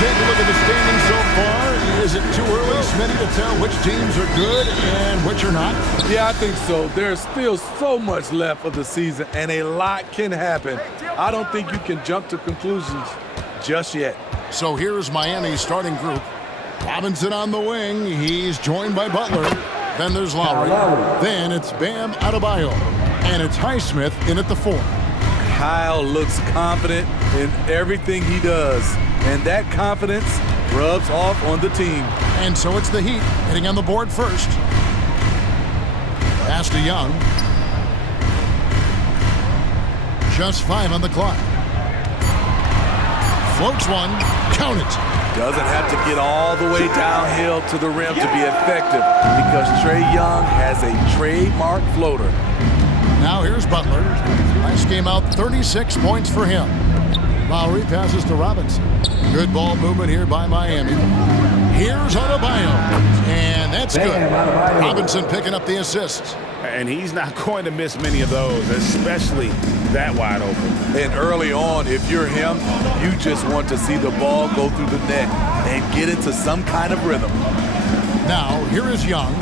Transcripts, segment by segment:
take a look at the standings so far. Is it too early, Smitty, to tell which teams are good and which are not? Yeah, I think so. There's still so much left of the season, and a lot can happen. I don't think you can jump to conclusions just yet. So here's Miami's starting group. Robinson on the wing. He's joined by Butler. Then there's Lowry. Then it's Bam Adebayo. And it's Highsmith in at the 4. Kyle looks confident in everything he does, and that confidence rubs off on the team. And so it's the Heat hitting on the board first. Pass to Young. Just 5 on the clock. Floats one. Count it. Doesn't have to get all the way downhill to the rim to be effective because Trae Young has a trademark floater. Now here's Butler. Last game out, 36 points for him. Lowry passes to Robinson. Good ball movement here by Miami. Here's Adebayo. And that's good. Robinson picking up the assists. And he's not going to miss many of those, especially that wide open. And early on, if you're him, you just want to see the ball go through the net and get into some kind of rhythm. Now, here is Young.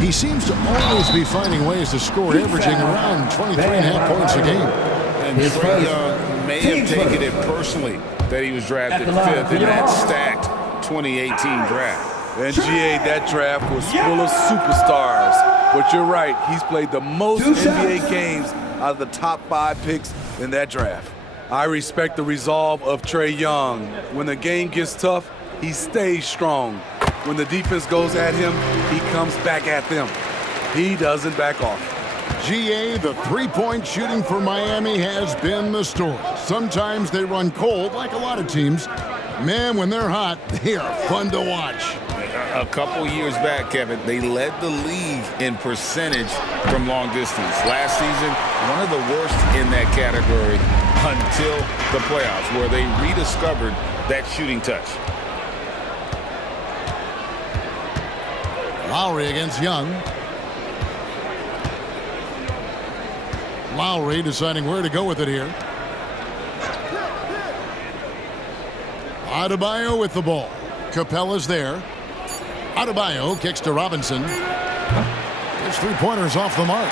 He seems to always be finding ways to score, averaging around 23.5 points a game. And Trae Young may have taken it personally that he was drafted 5th in that stacked 2018 draft. And GA, that draft was full of superstars. But you're right, he's played the most NBA games out of the top 5 picks in that draft. I respect the resolve of Trae Young. When the game gets tough, he stays strong. When the defense goes at him, he comes back at them. He doesn't back off. GA, the three-point shooting for Miami has been the story. Sometimes they run cold, like a lot of teams. Man, when they're hot, they are fun to watch. A couple years back, Kevin, they led the league in percentage from long distance. Last season, one of the worst in that category until the playoffs, where they rediscovered that shooting touch. Lowry against Young. Lowry deciding where to go with it here. Adebayo with the ball. Capella's there. Adebayo kicks to Robinson. His three-pointers off the mark.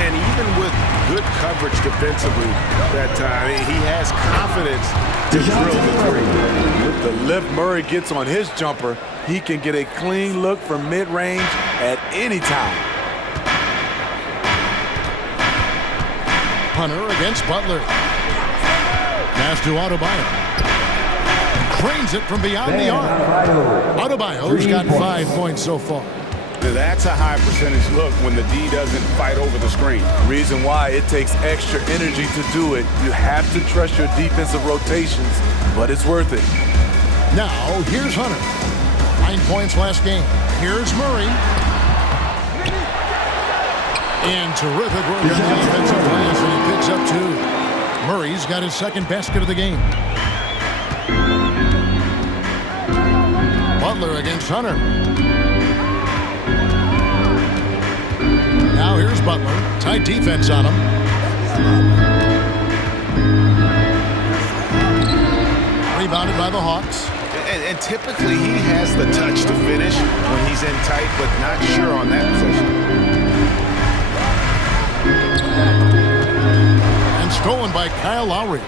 And even with good coverage defensively that time, he has confidence to drill the three. With the lift Murray gets on his jumper, he can get a clean look from mid-range at any time. Hunter against Butler. Pass to Adebayo. Cranes it from beyond the arc. Adebayo's got 5 points so far. That's a high percentage look when the D doesn't fight over the screen. Reason why it takes extra energy to do it. You have to trust your defensive rotations, but it's worth it. Now, here's Hunter. 9 points last game. Here's Murray. And terrific work on the offensive glass, and he picks up 2. Murray's got his second basket of the game. Butler against Hunter. Now here's Butler. Tight defense on him. Rebounded by the Hawks. And typically he has the touch to finish when he's in tight, but not sure on that possession. And stolen by Kyle Lowry.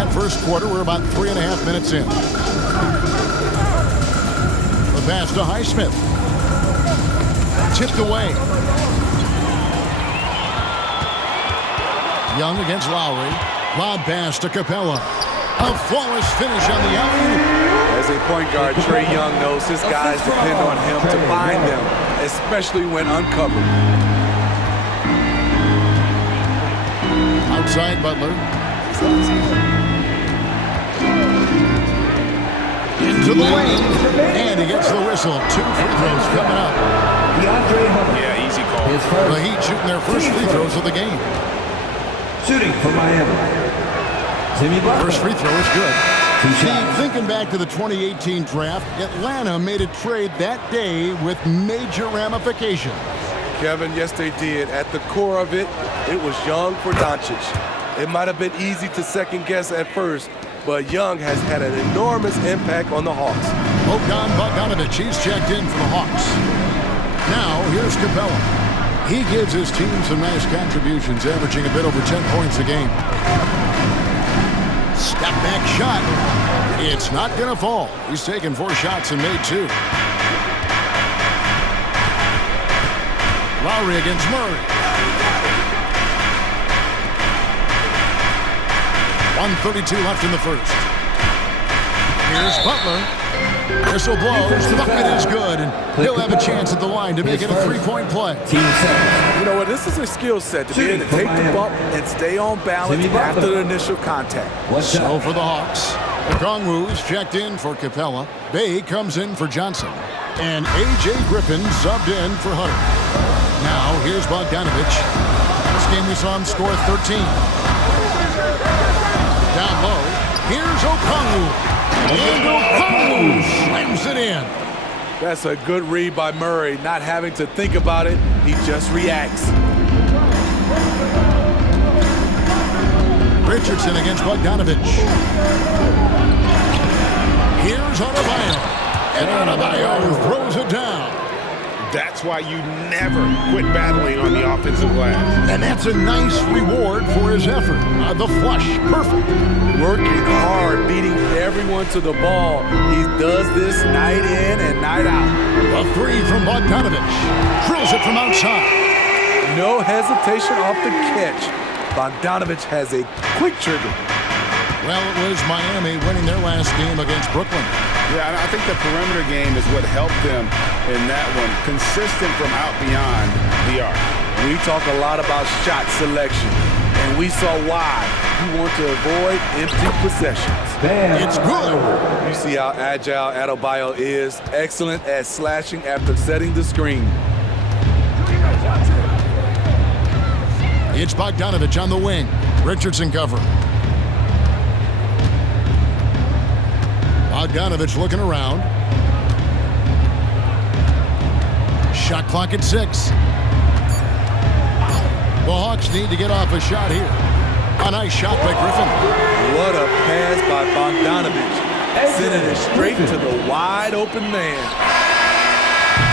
And first quarter, we're about 3.5 minutes in. The pass to Highsmith. Tipped away. Young against Lowry. Lob pass to Capella. A flawless finish on the alley. As a point guard, Trae Young knows his guys depend on him to find them, especially when uncovered. Outside Butler. Into the lane. And he gets the whistle. 2 free throws coming up. Yeah, easy call. The Heat shooting their first free throws of the game. Shooting for Miami. First free throw is good. See, thinking back to the 2018 draft, Atlanta made a trade that day with major ramifications. Kevin, yes they did. At the core of it, it was Young for Doncic. It might have been easy to second guess at first, but Young has had an enormous impact on the Hawks. Bogdan Bogdanovic, he's checked in for the Hawks. Now, here's Capella. He gives his team some nice contributions, averaging a bit over 10 points a game. Step back shot. It's not going to fall. He's taken 4 shots and made 2. Lowry against Murray. 1:32 left in the first. Here's Butler. Whistle blows. The bucket is good, and he'll have a chance at the line to make it a 3-point play. You know what? This is a skill set to be able to take the bump and stay on balance after the initial contact. So for the Hawks, Okongwu's checked in for Capella. Bay comes in for Johnson. And A.J. Griffin subbed in for Hunter. Now here's Bogdanovic. This game we saw him score 13. Down low, here's Okongwu. And Okongwu slams it in. That's a good read by Murray. Not having to think about it, he just reacts. Richardson against Bogdanovic. Here's Adebayo. And Adebayo throws it down. That's why you never quit battling on the offensive glass. And that's a nice reward for his effort. The flush, perfect. Working hard, beating everyone to the ball. He does this night in and night out. A 3 from Bogdanovic. Drills it from outside. No hesitation off the catch. Bogdanovic has a quick trigger. Well, it was Miami winning their last game against Brooklyn. Yeah, I think the perimeter game is what helped them in that one. Consistent from out beyond the arc. We talk a lot about shot selection, and we saw why. You want to avoid empty possessions. It's good. You see how agile Adebayo is. Excellent at slashing after setting the screen. It's Bogdanovic on the wing. Richardson cover. Bogdanovic looking around. Shot clock at 6. The Hawks need to get off a shot here. A nice shot by Griffin. What a pass by Bogdanovic. Sending it straight to the wide open man.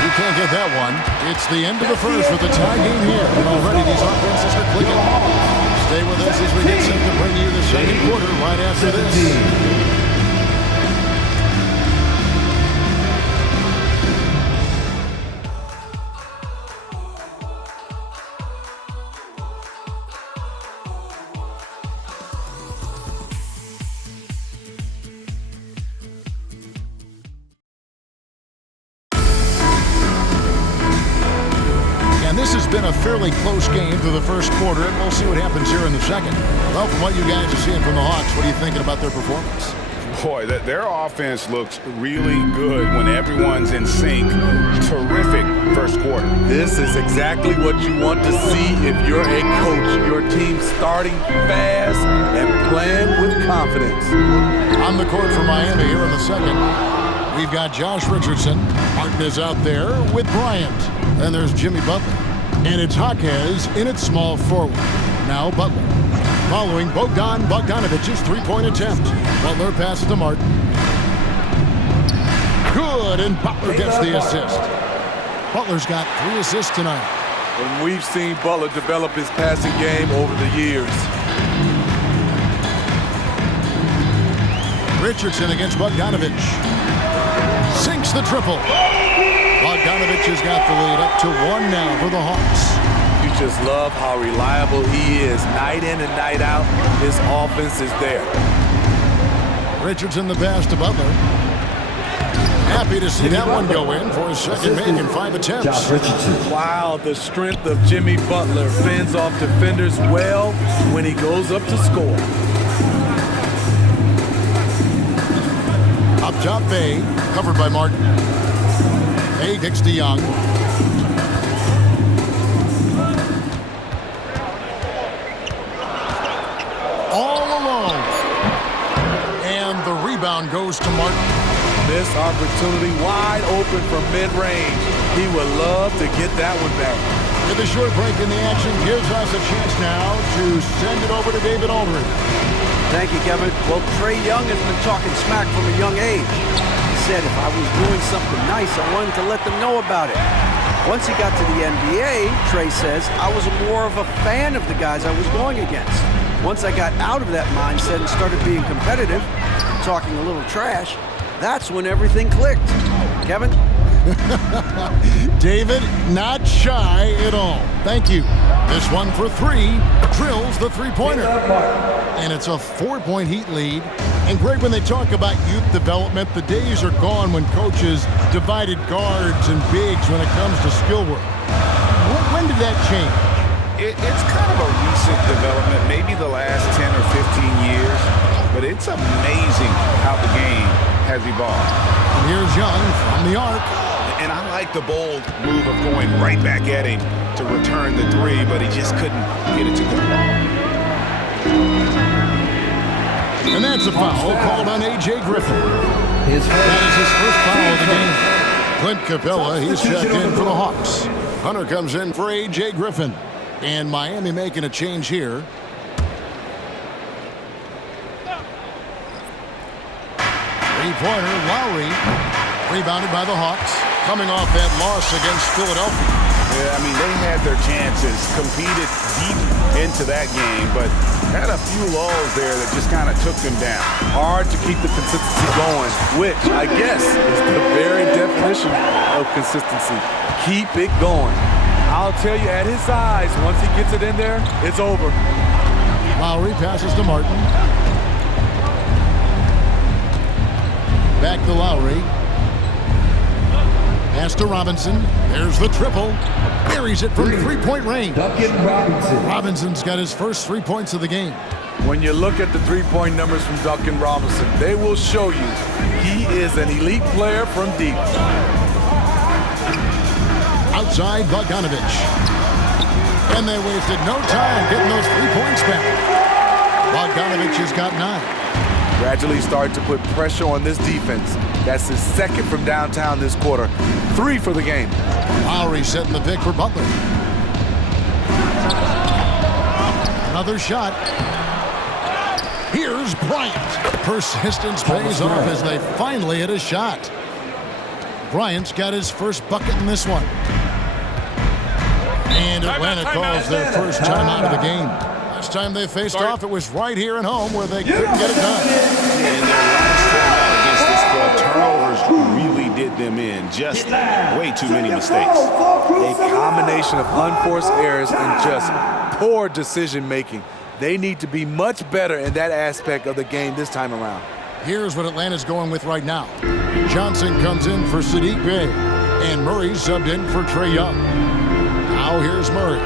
You can't get that one. It's the end of the first with the tie game here. And already these offenses are clicking. Stay with us as we get set to bring you the second quarter right after this. This has been a fairly close game through the first quarter, and we'll see what happens here in the second. Well, from what you guys are seeing from the Hawks, what are you thinking about their performance? Boy, their offense looks really good when everyone's in sync. Terrific first quarter. This is exactly what you want to see if you're a coach. Your team starting fast and playing with confidence. On the court for Miami here in the second, we've got Josh Richardson. Martin is out there with Bryant. Then there's Jimmy Butler. And it's Jaquez in its small forward. Now Butler. Following Bogdan Bogdanovic's 3-point attempt. Butler passes to Martin. Good, and Butler gets the assist. Butler's got 3 assists tonight. And we've seen Butler develop his passing game over the years. Richardson against Bogdanovic. Sinks the triple. Bogdanovic has got the lead up to 1 now for the Hawks. You just love how reliable he is. Night in and night out, his offense is there. Richardson the pass to Butler. Happy to see that one go in for his second make in 5 attempts. Wow, the strength of Jimmy Butler fends off defenders well when he goes up to score. Up top, Bay, covered by Martin. Bay kicks to Young. All alone. And the rebound goes to Martin. Missed opportunity wide open from mid-range. He would love to get that one back. With a short break in the action gives us a chance now to send it over to David Aldridge. Thank you, Kevin. Well, Trae Young has been talking smack from a young age. He said if I was doing something nice, I wanted to let them know about it. Once he got to the NBA, Trae says, I was more of a fan of the guys I was going against. Once I got out of that mindset and started being competitive, talking a little trash, that's when everything clicked. Kevin? David, not shy at all. Thank you. This one for three drills the three-pointer. And it's a 4-point Heat lead. And Greg, when they talk about youth development, the days are gone when coaches divided guards and bigs when it comes to skill work. When did that change? It's kind of a recent development, maybe the last 10 or 15 years. But it's amazing how the game has evolved. And here's Young from the arc. And I like the bold move of going right back at him to return the three, but he just couldn't get it to go. And that's a foul called on A.J. Griffin. That is his first foul of the game. Clint Capella, he's checked in for the Hawks. Hunter comes in for A.J. Griffin. And Miami making a change here. Three-pointer, Lowry. Rebounded by the Hawks. Coming off that loss against Philadelphia. Yeah, I mean, they had their chances, competed deep into that game, but had a few lulls there that just kind of took them down. Hard to keep the consistency going, which I guess is the very definition of consistency. Keep it going. I'll tell you, at his size, once he gets it in there, it's over. Lowry passes to Martin. Back to Lowry. Pass to Robinson. There's the triple. Buries it from three-point range. Duncan Robinson. Robinson's got his first 3 points of the game. When you look at the three-point numbers from Duncan Robinson, they will show you he is an elite player from deep. Outside Bogdanovich. And they wasted no time getting those 3 points back. Bogdanovich has got 9. Gradually starting to put pressure on this defense. That's his second from downtown this quarter. 3 for the game. Lowry setting the pick for Butler. Another shot. Here's Bryant. Persistence pays off as they finally hit a shot. Bryant's got his first bucket in this one. And Atlanta calls their first timeout of the game. Last time they faced off, it was right here at home where they couldn't get it done. And their last timeout against this club, turnovers really did them in. Just way too many mistakes. A combination of unforced errors and just poor decision-making. They need to be much better in that aspect of the game this time around. Here's what Atlanta's going with right now. Johnson comes in for Saddiq Bey. And Murray subbed in for Trae Young. Now here's Murray.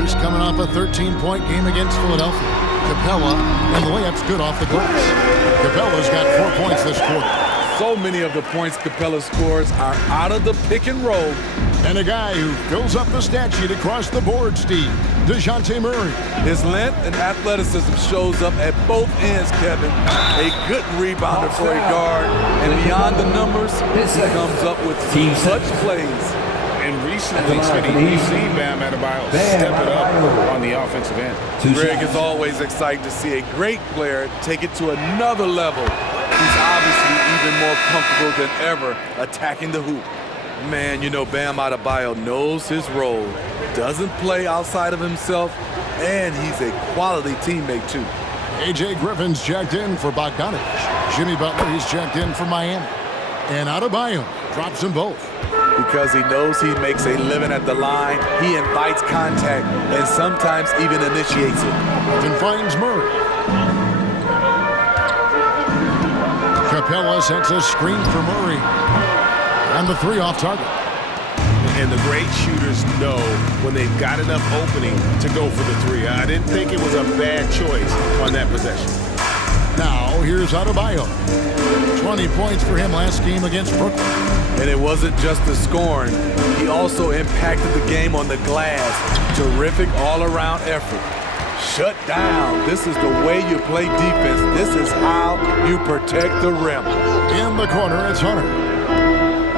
He's coming off a 13-point game against Philadelphia. Capella, and the layup's good off the glass. Capella's got 4 points this quarter. So many of the points Capella scores are out of the pick and roll. And a guy who fills up the stat sheet across the board, Steve, DeJounte Murray. His length and athleticism shows up at both ends, Kevin. A good rebounder for a guard. And beyond the numbers, he comes up with clutch plays. And recently, we've seen Bam Adebayo step it up on the offensive end. Greg is always excited to see a great player take it to another level. He's obviously even more comfortable than ever attacking the hoop. Man, you know Bam Adebayo knows his role, doesn't play outside of himself, and he's a quality teammate too. A.J. Griffin's checked in for Bogdanovich. Jimmy Butler, he's checked in for Miami. And Adebayo drops them both. Because he knows he makes a living at the line, he invites contact and sometimes even initiates it. Griffin finds Murray. Capella sets a screen for Murray. And the 3 off target. And the great shooters know when they've got enough opening to go for the 3. I didn't think it was a bad choice on that possession. Now, here's Adebayo. 20 points for him last game against Brooklyn. And it wasn't just the scoring. He also impacted the game on the glass. Terrific all-around effort. Shut down. This is the way you play defense. This is how you protect the rim. In the corner, it's Hunter.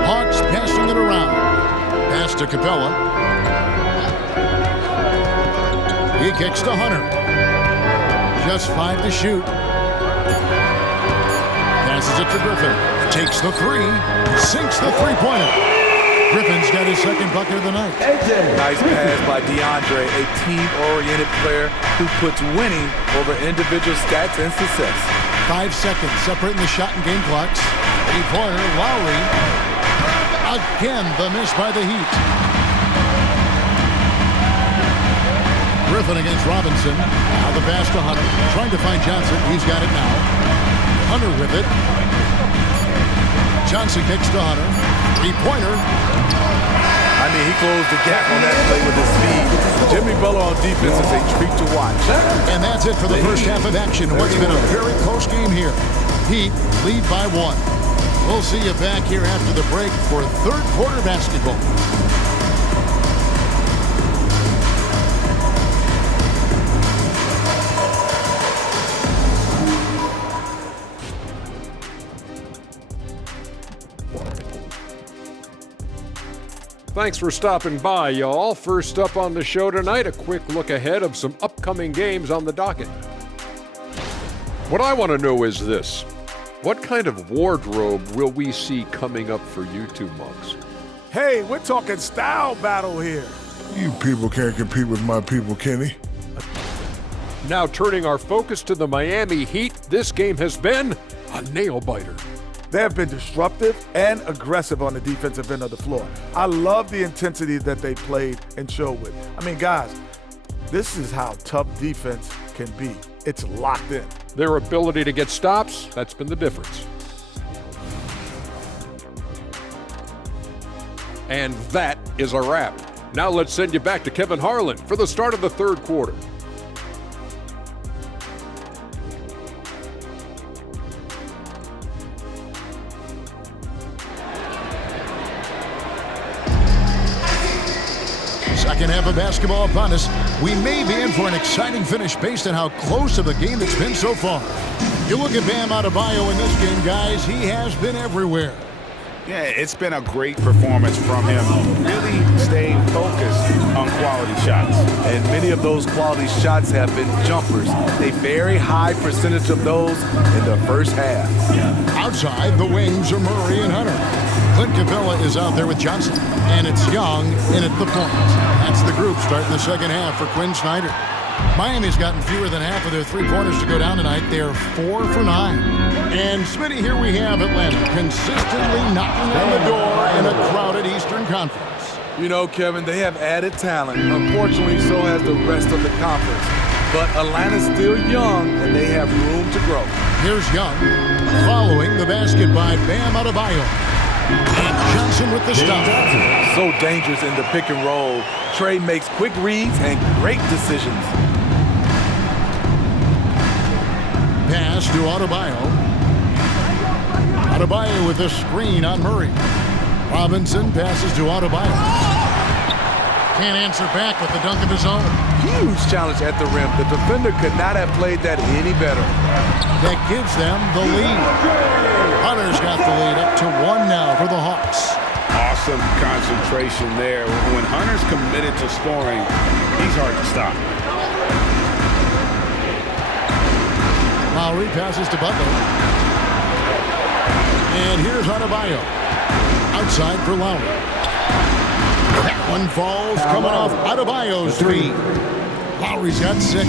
Hawks passing it around. Pass to Capella. He kicks to Hunter. Just 5 to shoot. Passes it to Griffin. Takes the three. Sinks the three-pointer. Griffin's got his second bucket of the night. Nice pass by DeAndre, a team-oriented player who puts winning over individual stats and success. 5 seconds separating the shot and game clocks. Three-pointer, Lowry. Again, the miss by the Heat. Griffin against Robinson. Now the pass to Hunter. Trying to find Johnson. He's got it now. Hunter with it. Johnson kicks to Hunter. Three-pointer. I mean, he closed the gap on that play with his speed. Jimmy Butler on defense is a treat to watch. And that's it for the first half of action. What's been a very close game here. Heat lead by 1. We'll see you back here after the break for third quarter basketball. Thanks for stopping by, y'all. First up on the show tonight, a quick look ahead of some upcoming games on the docket. What I want to know is this. What kind of wardrobe will we see coming up for you two monks? Hey, we're talking style battle here. You people can't compete with my people, Kenny. Now turning our focus to the Miami Heat, this game has been a nail-biter. They have been disruptive and aggressive on the defensive end of the floor. I love the intensity that they played and showed with. I mean, guys, this is how tough defense can be. It's locked in. Their ability to get stops, that's been the difference. And that is a wrap. Now let's send you back to Kevin Harlan for the start of the third quarter. Second half of basketball upon us. We may be in for an exciting finish based on how close of a game it's been so far. You look at Bam Adebayo in this game, guys. He has been everywhere. Yeah, it's been a great performance from him. Really staying focused on quality shots. And many of those quality shots have been jumpers. A very high percentage of those in the first half. Outside, the wings are Murray and Hunter. Clint Capella is out there with Johnson. And it's Young in at the point. That's the group starting the second half for Quinn Snyder. Miami's gotten fewer than half of their three-pointers to go down tonight. They're 4 for 9. And Smitty, here we have Atlanta consistently knocking on the door in a crowded Eastern Conference. You know, Kevin, they have added talent. Unfortunately, so has the rest of the conference. But Atlanta's still young, and they have room to grow. Here's Young following the basket by Bam Adebayo. And Johnson with the stop. So dangerous in the pick and roll. Trey makes quick reads and great decisions. Pass to Adebayo. Adebayo with a screen on Murray. Robinson passes to Adebayo. Can't answer back with the dunk of his own. Huge challenge at the rim. The defender could not have played that any better. That gives them the lead. Hunter's got the lead up to 1 now for the Hawks. Awesome concentration there. When Hunter's committed to scoring, he's hard to stop. Lowry passes to Butler. And here's Adebayo. Outside for Lowry. That one falls coming off Adebayo's feet. Lowry's got 6.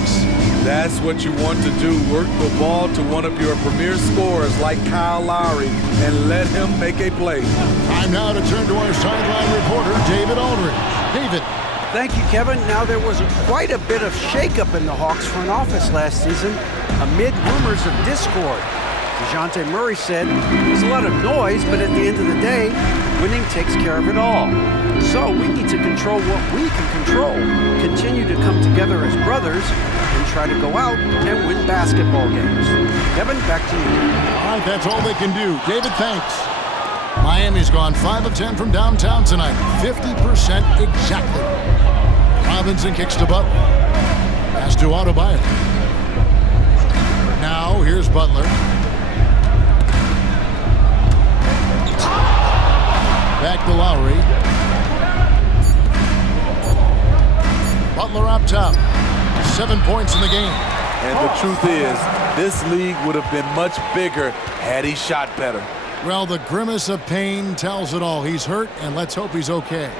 That's what you want to do. Work the ball to one of your premier scorers like Kyle Lowry and let him make a play. Time now to turn to our sideline reporter, David Aldridge. David. Thank you, Kevin. Now, there was quite a bit of shakeup in the Hawks front office last season amid rumors of discord. DeJounte Murray said, there's a lot of noise, but at the end of the day, winning takes care of it all. So we need to control what we can control, continue to come together as brothers, and try to go out and win basketball games. Kevin, back to you. All right, that's all they can do. David, thanks. Miami's gone 5 of 10 from downtown tonight. 50% exactly. Robinson kicks to Butler. Pass to Adebayo. Now, here's Butler. Back to Lowry. Butler up top. 7 points in the game. And the truth is, this league would have been much bigger had he shot better. Well, the grimace of pain tells it all. He's hurt, and let's hope he's okay.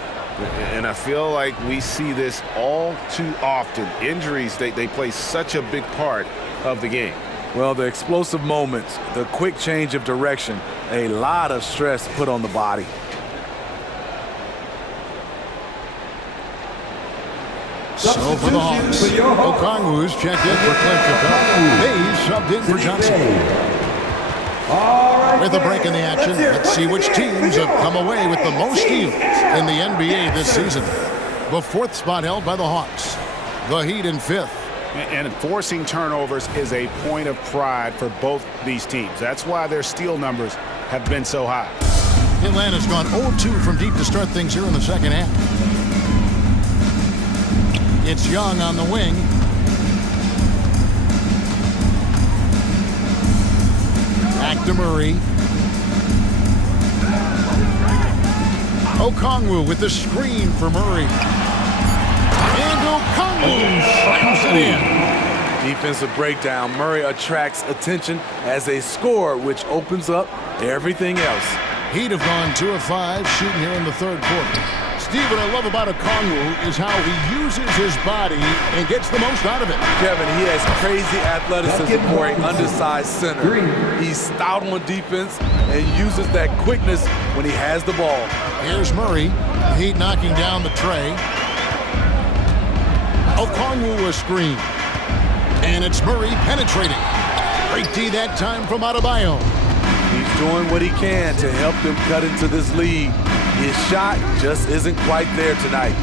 And I feel like we see this all too often. Injuries, they play such a big part of the game. Well, the explosive moments, the quick change of direction, a lot of stress put on the body. So for the Hawks, Okongwu's checked in for Clint Capella. Hayes subbed in for Johnson. With a break in the action, let's see which teams have come away with the most steals in the NBA this season. The 4th spot held by the Hawks. The Heat in 5th. And forcing turnovers is a point of pride for both these teams. That's why their steal numbers have been so high. Atlanta's gone 0-2 from deep to start things here in the second half. It's Young on the wing. Back to Murray. Okongwu with the screen for Murray. And Okongwu slams it in. Defensive breakdown. Murray attracts attention as a scorer, which opens up everything else. Heat have gone 2 of 5 shooting here in the 3rd quarter. Steve, what I love about Okongwu is how he uses his body and gets the most out of it. Kevin, he has crazy athleticism for an undersized center. He's stout on defense and uses that quickness when he has the ball. Here's Murray. Heat knocking down the tray. Okongwu a screen. And it's Murray penetrating. Great D that time from Adebayo. He's doing what he can to help them cut into this lead. His shot just isn't quite there tonight.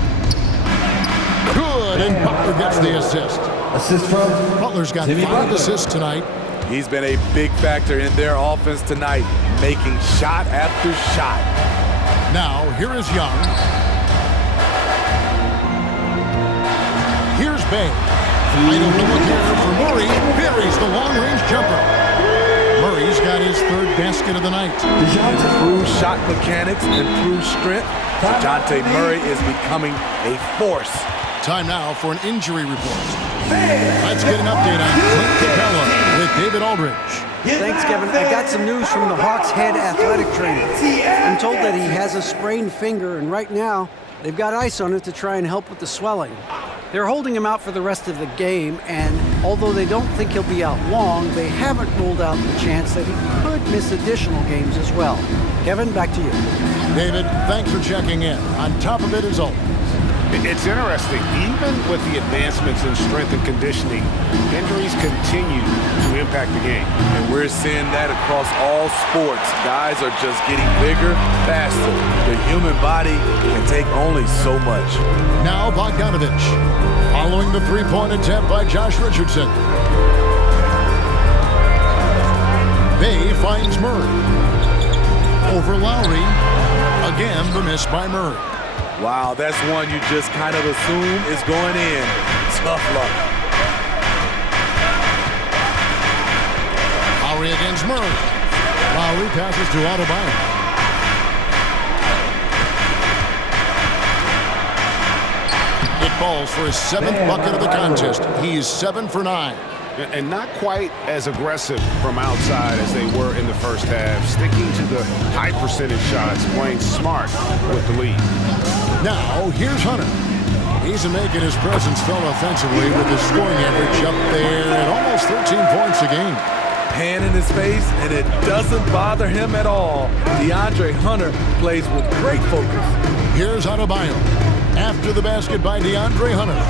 Good, and Butler gets the assist. Assist from Butler's got 5 assists tonight. He's been a big factor in their offense tonight, making shot after shot. Now, here is Young. Here's Bay. Wide open look here for Murray. Buries the long-range jumper. Murray's got his 3rd basket of the night. Improved shot mechanics, improved strength. DeJounte Murray is becoming a force. Time now for an injury report. Let's get an update on Clint Capella with David Aldridge. Thanks, Kevin. I got some news from the Hawks head athletic trainer. I'm told that he has a sprained finger, and right now they've got ice on it to try and help with the swelling. They're holding him out for the rest of the game, and although they don't think he'll be out long, they haven't ruled out the chance that he could miss additional games as well. Kevin, back to you. David, thanks for checking in. On top of it is always. It's interesting. Even with the advancements in strength and conditioning, injuries continue to impact the game. And we're seeing that across all sports. Guys are just getting bigger, faster. The human body can take only so much. Now Bogdanovich, following the 3-point attempt by Josh Richardson. Bay finds Murray. Over Lowry. Again, the miss by Murray. Wow, that's one you just kind of assume is going in. Tough luck. Lowry against Murray. Lowry passes to Adebayo. It falls for his 7th bucket of the contest. He's 7 for 9. And not quite as aggressive from outside as they were in the first half, sticking to the high percentage shots, playing smart with the lead. Now, here's Hunter. He's making his presence felt offensively with his scoring average up there at almost 13 points a game. Hand in his face, and it doesn't bother him at all. DeAndre Hunter plays with great focus. Here's Adebayo. After the basket by DeAndre Hunter.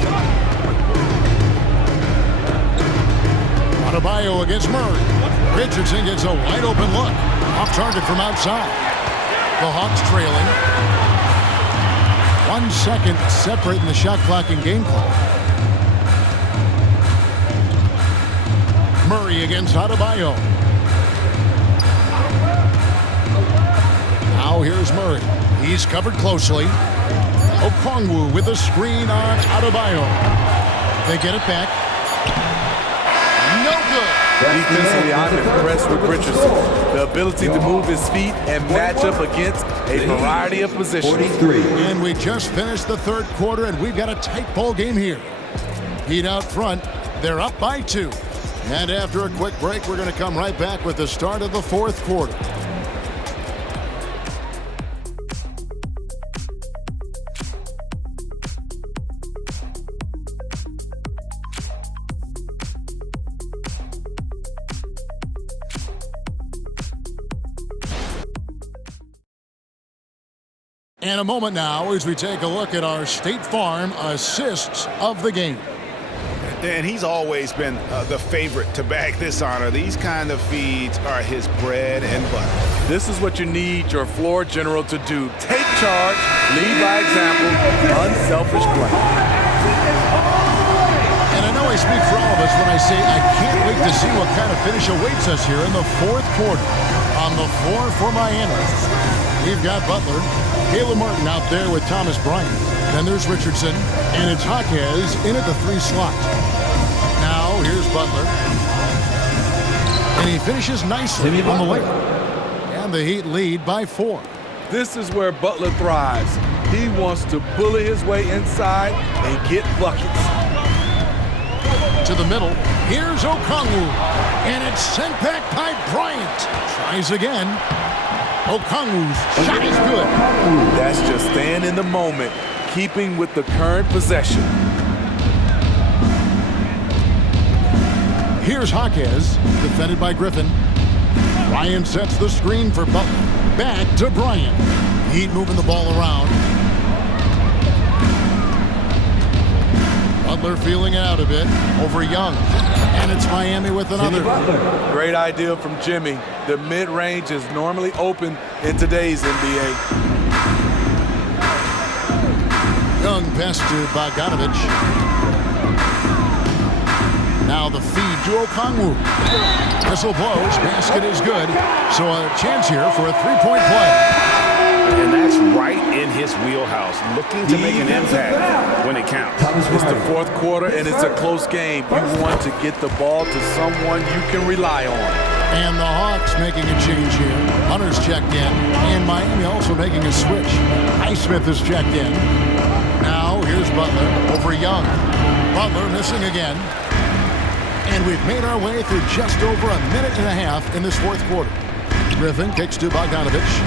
Adebayo against Murray. Richardson gets a wide open look. Off target from outside. The Hawks trailing. 1 second separating the shot clock and game clock. Murray against Adebayo. Now here's Murray. He's covered closely. Okongwu with a screen on Adebayo. They get it back. No good. Defensively, I'm impressed with Richardson. The ability to move his feet and match up against a variety of positions. 43. And we just finished the 3rd quarter, and we've got a tight ball game here. Heat out front. They're up by 2. And after a quick break, we're going to come right back with the start of the fourth quarter. And a moment now as we take a look at our State Farm assists of the game. And he's always been the favorite to bag this honor. These kind of feeds are his bread and butter. This is what you need your floor general to do. Take charge, lead by example, unselfish play. And I know I speak for all of us when I say I can't wait to see what kind of finish awaits us here in the fourth quarter. On the floor for Miami, we've got Butler, Caleb Martin out there with Thomas Bryant. Then there's Richardson, and it's Jaquez in at the 3 slot. Now, here's Butler. And he finishes nicely on the layup. And the Heat lead by 4. This is where Butler thrives. He wants to bully his way inside and get buckets. To the middle, here's Okongwu. And it's sent back by Bryant. Tries again. Okongwu's shot is good. That's just staying in the moment, keeping with the current possession. Here's Jaquez, defended by Griffin. Bryant sets the screen for Butler. Back to Bryant. Heat moving the ball around. Butler feeling it out a bit over Young. And it's Miami with another. Great idea from Jimmy. The mid-range is normally open in today's NBA. Young pass to Bogdanovich. Now the feed to Okongwu. Whistle blows. Basket is good. So a chance here for a three-point play. And that's right in his wheelhouse, looking to make an impact when it counts. It's the fourth quarter, and it's a close game. You want to get the ball to someone you can rely on. And the Hawks making a change here. Hunter's checked in, and Miami also making a switch. Highsmith is checked in. Now here's Butler over Young. Butler missing again. And we've made our way through just over a minute and a half in this fourth quarter. Griffin kicks to Bogdanovich.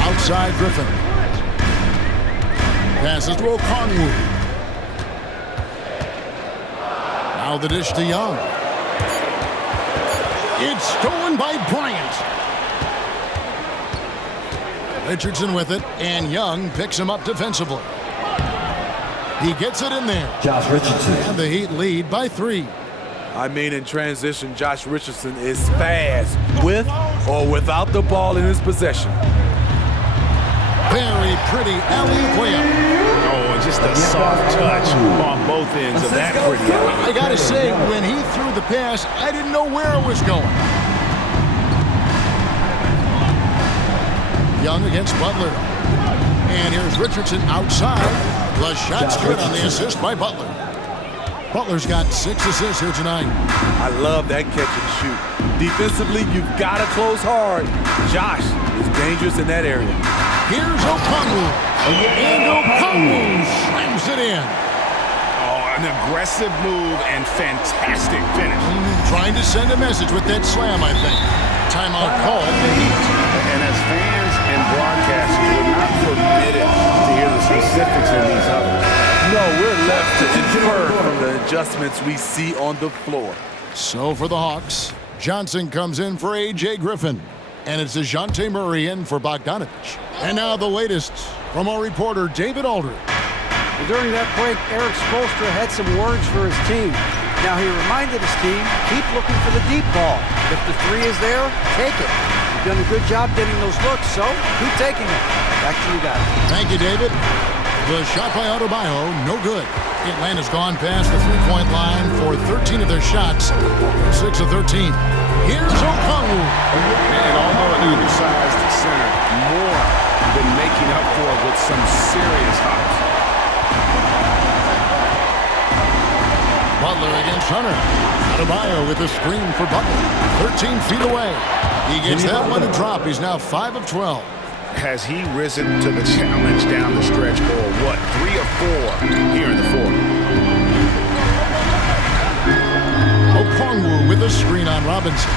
Outside Griffin. Passes to Okongwu. Now the dish to Young. It's stolen by Bryant. Richardson with it, and Young picks him up defensively. He gets it in there. Josh Richardson. And the Heat lead by 3. I mean, in transition, Josh Richardson is fast with or without the ball in his possession. Very pretty alley-oop layup. Oh, just a soft touch on both ends of that pretty alley. I gotta say, when he threw the pass, I didn't know where it was going. Young against Butler. And here's Richardson outside. The shot's good on the assist by Butler. Butler's got 6 assists here tonight. I love that catch and shoot. Defensively, you've got to close hard. Josh is dangerous in that area. Here's Okongwu. And Okongwu slams it in. Oh, an aggressive move and fantastic finish. Trying to send a message with that slam, I think. Timeout called the Heat. And as fans and broadcasters, we're not permitted to hear the specifics in these huddles. No, we're left to infer from the adjustments we see on the floor. So for the Hawks, Johnson comes in for A.J. Griffin. And it's DeJounte Murray in for Bogdanovich. And now the latest from our reporter, David Aldridge. And during that break, Eric Spoelstra had some words for his team. Now he reminded his team, keep looking for the deep ball. If the 3 is there, take it. You've done a good job getting those looks, so keep taking them. Back to you guys. Thank you, David. The shot by Adebayo, no good. Atlanta's gone past the three-point line for 13 of their shots, 6 of 13. Here's Okongwu. And although an undersized center, more than making up for it with some serious hops. Butler against Hunter. Adebayo with a screen for Butler. 13 feet away. He gets that one to drop. He's now 5 of 12. Has he risen to the challenge down the stretch, or what? 3 of 4 here in the fourth. Okongwu with a screen on Robinson.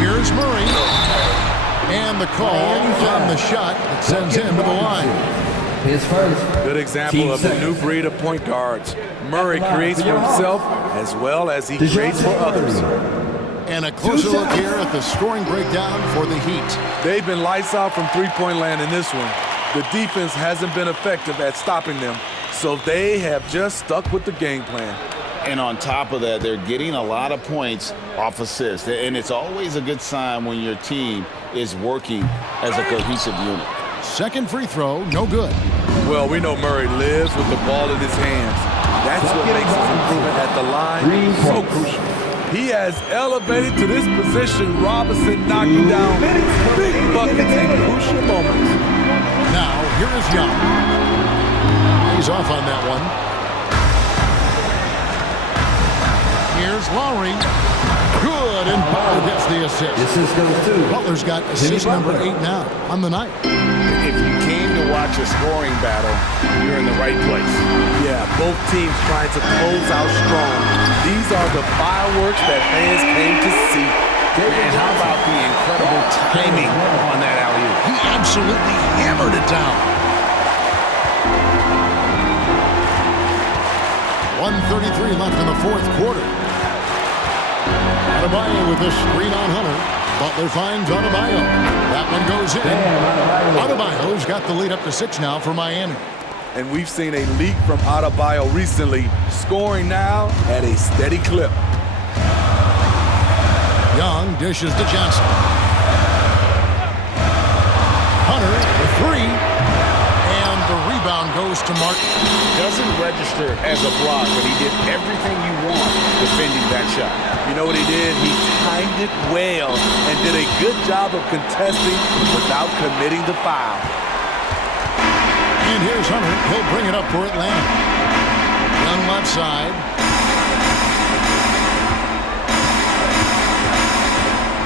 Here's Murray. And the call on the shot that sends him to the line. His first. Good example of the new breed of point guards. Murray creates for himself as well as he creates for others. And a closer look here at the scoring breakdown for the Heat. They've been lights out from three-point land in this one. The defense hasn't been effective at stopping them, so they have just stuck with the game plan. And on top of that, they're getting a lot of points off assists. And it's always a good sign when your team is working as a cohesive unit. Second free throw, no good. Well, we know Murray lives with the ball in his hands. That's what makes his improvement at the line so crucial. He has elevated to this position. Robinson knocking down big buckets in crucial moments. Now, here is Young. He's off on that one. Here's Lowry. Good, and Butler gets the assist. Assist goes to Butler's got assist number 8 now on the night. If you came to watch a scoring battle, you're in the right place. Yeah, both teams trying to close out strong. These are the fireworks that fans came to see. And how about the incredible timing on that alley-oop? He absolutely hammered it down. 1:33 left in the fourth quarter. Adebayo with the screen on Hunter. Butler finds Adebayo. That one goes in. Adebayo's got the lead up to 6 now for Miami. And we've seen a leak from Adebayo recently, scoring now at a steady clip. Young dishes to Johnson. Hunter for 3. And the rebound goes to Martin. Doesn't register as a block, but he did everything you want defending that shot. You know what he did? He timed it well and did a good job of contesting without committing the foul. And here's Hunter. He'll bring it up for Atlanta. Young left side.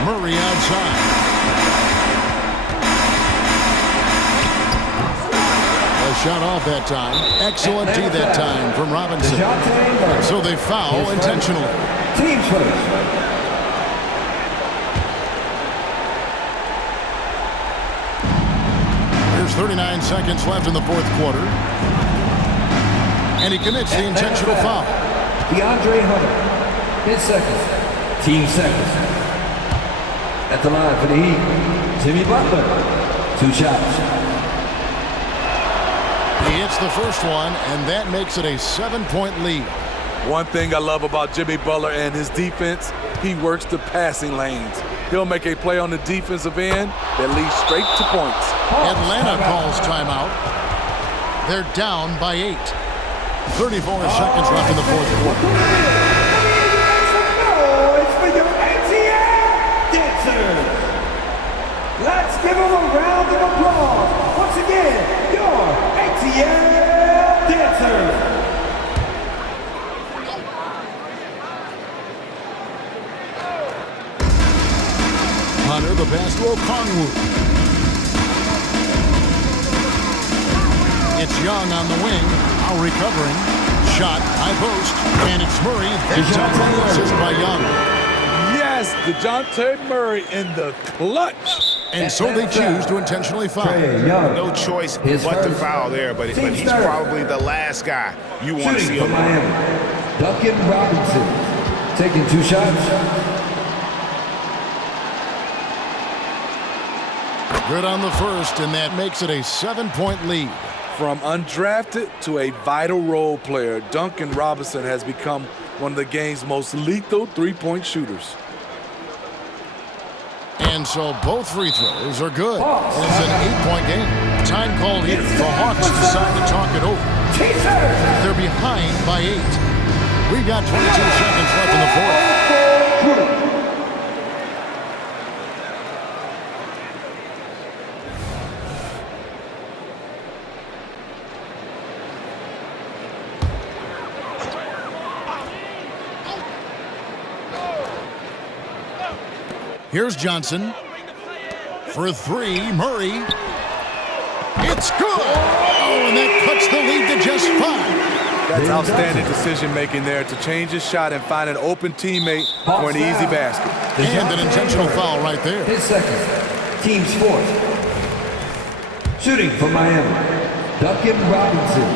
Murray outside. A shot off that time. Excellent D that time from Robinson. So they foul intentionally. Team first. There's 39 seconds left in the fourth quarter. And he commits the intentional foul. DeAndre Hunter. His second. Team second. At the line for the Heat, Jimmy Butler. 2 shots. He hits the first one, and that makes it a 7-point lead. One thing I love about Jimmy Butler and his defense, he works the passing lanes. He'll make a play on the defensive end that leads straight to points. Atlanta calls timeout. They're down by 8. 34 seconds left in the fourth quarter. Let's give them a round of applause. Once again, your ATL Dancers. Hunter, the pass to Okongwu. It's Young on the wing, now recovering. Shot, high post, and it's Murray. Big time assist by Young. Yes, DeJounte Murray in the clutch. And so they choose to intentionally foul. No choice but to foul there, but he's probably the last guy you want to see from on Miami, Duncan Robinson taking 2 shots. Good on the first, and that makes it a 7-point lead. From undrafted to a vital role player, Duncan Robinson has become one of the game's most lethal three-point shooters. And so both free throws are good. And it's an 8-point game. Time called here. The Hawks decide to talk it over. They're behind by 8. We've got 22 seconds left in the fourth. Here's Johnson. For three, Murray. It's good. Oh, and that cuts the lead to just 5. That's outstanding decision-making there to change his shot and find an open teammate for an easy basket. And an intentional foul right there. His second. Team's fourth. Shooting for Miami, Duncan Robinson.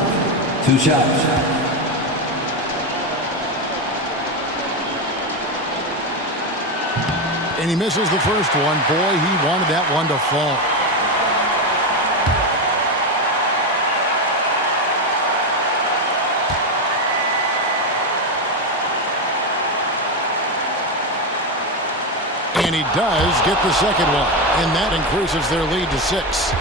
2 shots. And he misses the first one. Boy, he wanted that one to fall. And he does get the second one. And that increases their lead to 6.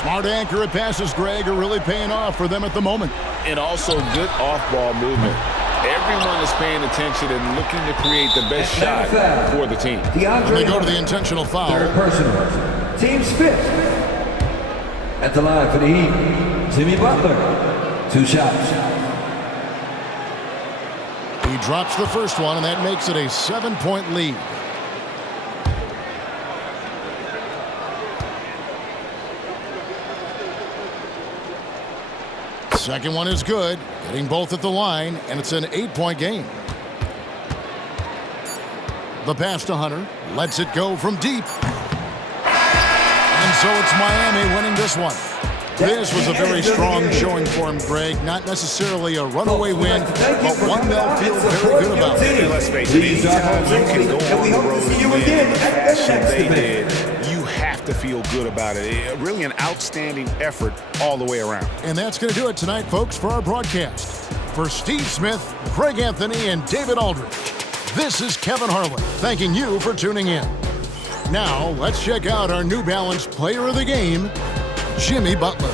Smart accurate passes, Greg, are really paying off for them at the moment. And also good off-ball movement. Everyone is paying attention and looking to create the best shot for the team. And they go to the intentional foul. Third personal. Team's 5th. At the line for the Heat, Jimmy Butler. 2 shots. He drops the first one, and that makes it a 7-point lead. Second one is good, getting both at the line, and it's an 8-point game. The pass to Hunter, lets it go from deep. And so it's Miami winning this one. This was a very strong showing for him, Greg. Not necessarily a runaway win, but one they'll feel very good about. Let's face it, anytime you can go on the road and win the fashion they did, you have to feel good about it. Really an outstanding effort all the way around. And that's going to do it tonight, folks, for our broadcast. For Steve Smith, Greg Anthony, and David Aldridge, this is Kevin Harlan thanking you for tuning in. Now, let's check out our New Balance player of the game, Jimmy Butler.